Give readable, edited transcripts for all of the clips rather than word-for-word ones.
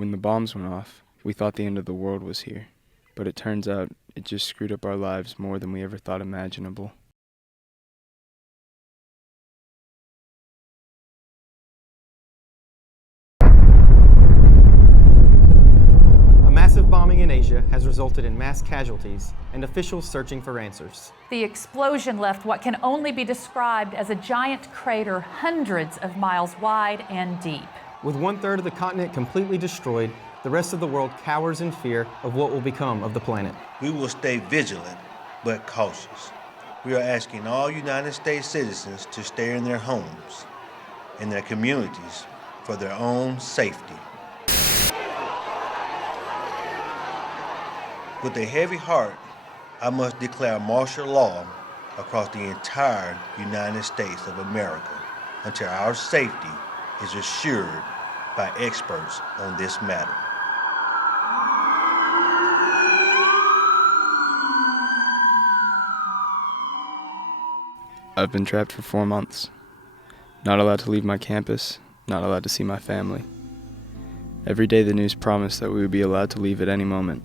When the bombs went off, we thought the end of the world was here, but it turns out it just screwed up our lives more than we ever thought imaginable. A massive bombing in Asia has resulted in mass casualties and officials searching for answers. The explosion left what can only be described as a giant crater hundreds of miles wide and deep. With 1/3 of the continent completely destroyed, the rest of the world cowers in fear of what will become of the planet. We will stay vigilant, but cautious. We are asking all United States citizens to stay in their homes, in their communities, for their own safety. With a heavy heart, I must declare martial law across the entire United States of America until our safety is assured by experts on this matter. I've been trapped for 4 months. Not allowed to leave my campus, not allowed to see my family. Every day the news promised that we would be allowed to leave at any moment,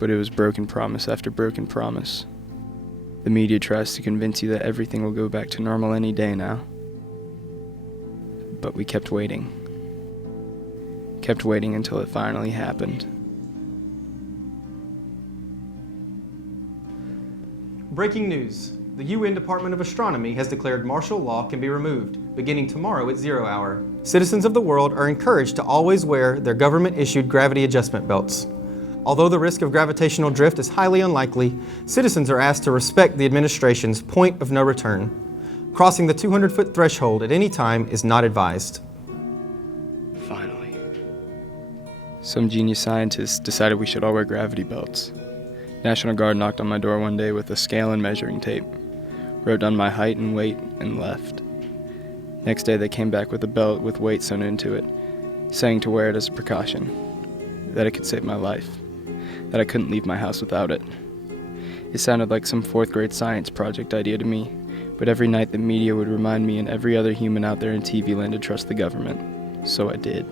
but it was broken promise after broken promise. The media tries to convince you that everything will go back to normal any day now. But we kept waiting. Kept waiting until it finally happened. Breaking news. The UN Department of Astronomy has declared martial law can be removed, beginning tomorrow at 0 hour. Citizens of the world are encouraged to always wear their government-issued gravity adjustment belts. Although the risk of gravitational drift is highly unlikely, citizens are asked to respect the administration's point of no return. Crossing the 200-foot threshold at any time is not advised. Finally. Some genius scientists decided we should all wear gravity belts. National Guard knocked on my door one day with a scale and measuring tape, wrote down my height and weight, and left. Next day they came back with a belt with weight sewn into it, saying to wear it as a precaution, that it could save my life, that I couldn't leave my house without it. It sounded like some 4th grade science project idea to me, but every night the media would remind me and every other human out there in TV land to trust the government, so I did.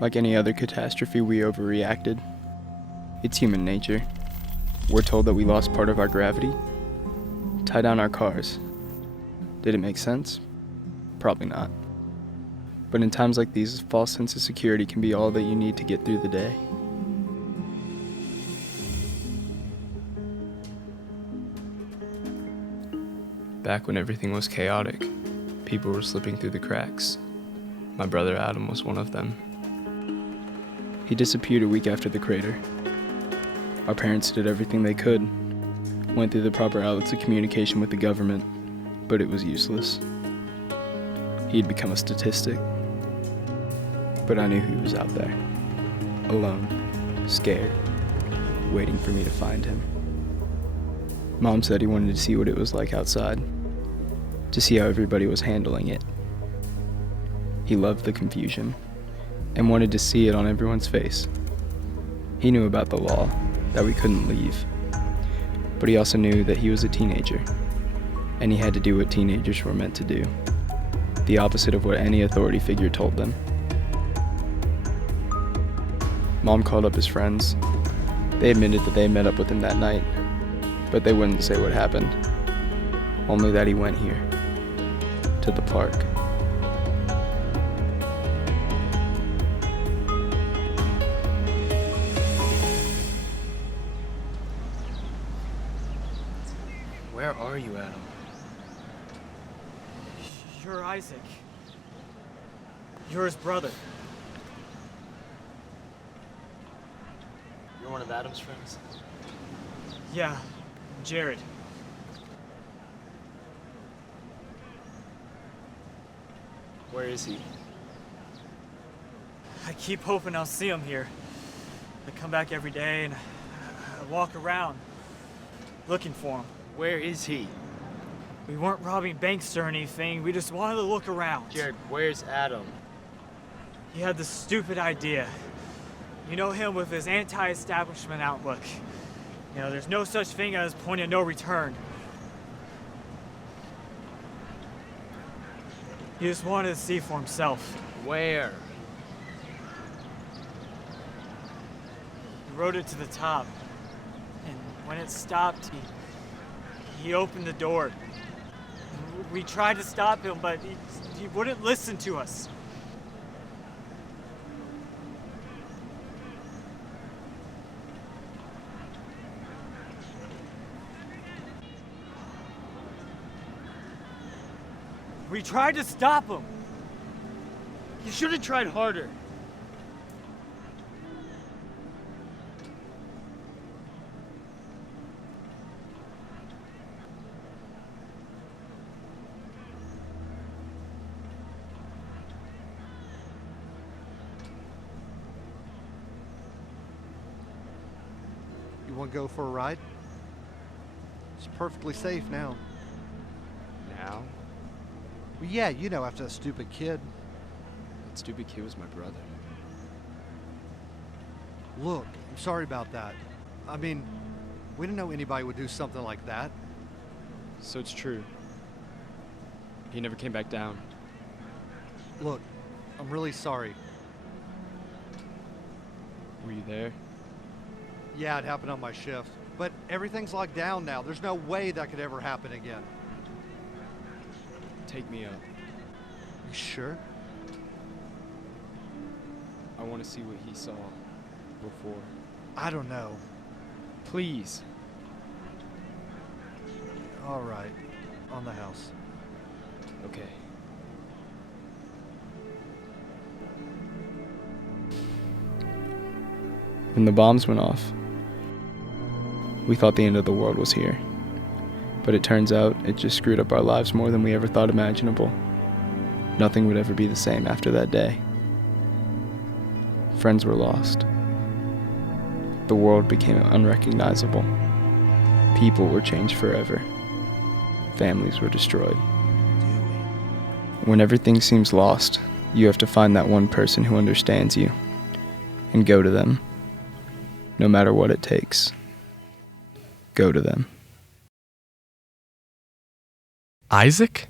Like any other catastrophe, we overreacted. It's human nature. We're told that we lost part of our gravity. Tie down our cars. Did it make sense? Probably not. But in times like these, a false sense of security can be all that you need to get through the day. Back when everything was chaotic, people were slipping through the cracks. My brother Adam was one of them. He disappeared a week after the crater. Our parents did everything they could, went through the proper outlets of communication with the government, but it was useless. He'd become a statistic. But I knew he was out there, alone, scared, waiting for me to find him. Mom said he wanted to see what it was like outside, to see how everybody was handling it. He loved the confusion and wanted to see it on everyone's face. He knew about the law, that we couldn't leave, but he also knew that he was a teenager, and he had to do what teenagers were meant to do, the opposite of what any authority figure told them. Mom called up his friends. They admitted that they met up with him that night, but they wouldn't say what happened, only that he went here, to the park. Where are you, Adam? You're Isaac. You're his brother. You're one of Adam's friends? Yeah, Jared. Where is he? I keep hoping I'll see him here. I come back every day and I walk around looking for him. Where is he? We weren't robbing banks or anything. We just wanted to look around. Jared, where's Adam? He had this stupid idea. You know him with his anti-establishment outlook. You know, there's no such thing as point of no return. He just wanted to see for himself. Where? He rode it to the top. And when it stopped, he opened the door. We tried to stop him, but he wouldn't listen to us. We tried to stop him. You should have tried harder. You want to go for a ride? It's perfectly safe now. Now? Well, yeah, you know, after that stupid kid. That stupid kid was my brother. Look, I'm sorry about that. I mean, we didn't know anybody would do something like that. So it's true. He never came back down. Look, I'm really sorry. Were you there? Yeah, it happened on my shift. But everything's locked down now. There's no way that could ever happen again. Take me up. You sure? I want to see what he saw before. I don't know. Please. All right. On the house. Okay. When the bombs went off, we thought the end of the world was here. But it turns out it just screwed up our lives more than we ever thought imaginable. Nothing would ever be the same after that day. Friends were lost. The world became unrecognizable. People were changed forever. Families were destroyed. When everything seems lost, you have to find that one person who understands you and go to them. No matter what it takes. Go to them. Isaac?